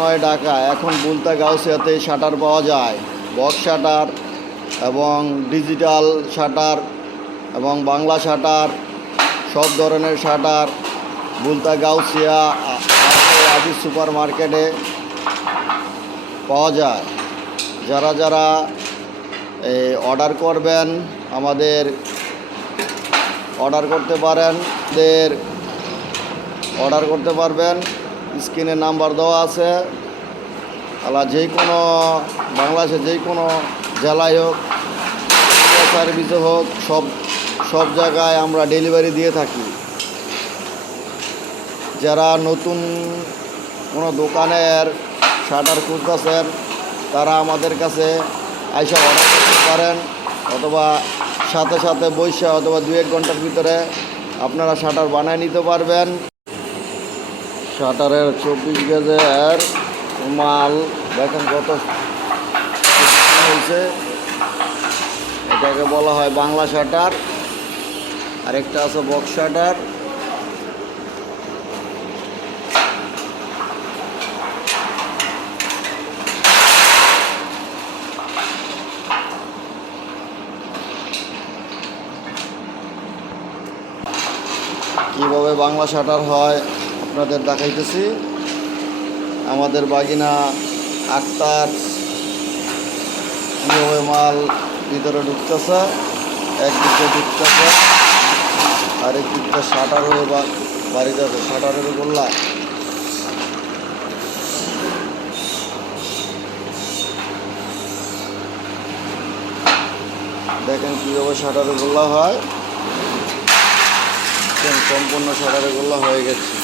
9 ঢাকা। এখন বুলতা গাউসিয়াতে শাটার পাওয়া যায়, বক্স শাটার এবং ডিজিটাল শাটার এবং বাংলা শাটার, সব ধরনের শাটার বুলতা গাউসিয়া আজিজ সুপার মার্কেটে পাওয়া যায়। যারা যারা অর্ডার করবেন আমাদের অর্ডার করতে পারবেন। স্ক্রিনে নাম্বার দেওয়া আছে। যে কোনো বাংলাদেশে যে কোনো জেলায় হোক, সার্ভিসে হোক, সব জায়গায় আমরা ডেলিভারি দিয়ে থাকি। যারা নতুন কোনো দোকানের শাটার খুঁজতেছেন তারা আমাদের কাছে আইসা অর্ডার করতে পারেন, অথবা সাথে বৈশা অথবা 2-1 ঘন্টার ভিতরে আপনারা শাটার বানিয়ে নিতে পারবেন। শাটারের 24 গেজের মাল দেখেন কত হয়েছে। এটাকে বলা হয় বাংলা শাটার, আরেকটা আছে বক্স শাটার। কীভাবে বাংলা শাটার হয় আপনাদের দেখাইতেছি। আমাদের বাগিনা আক্তার কীভাবে মাল ভিতরে ঢুকতেছে, একদিকে ঢুকতেছে আরেক দিকটা শাটার হয়ে বাড়ি যাবে। শাটারের গোল্লা দেখেন কীভাবে শাটারের গোল্লা হয়। সম্পূর্ণ শাটারের গোল্লা হয়ে গেছে।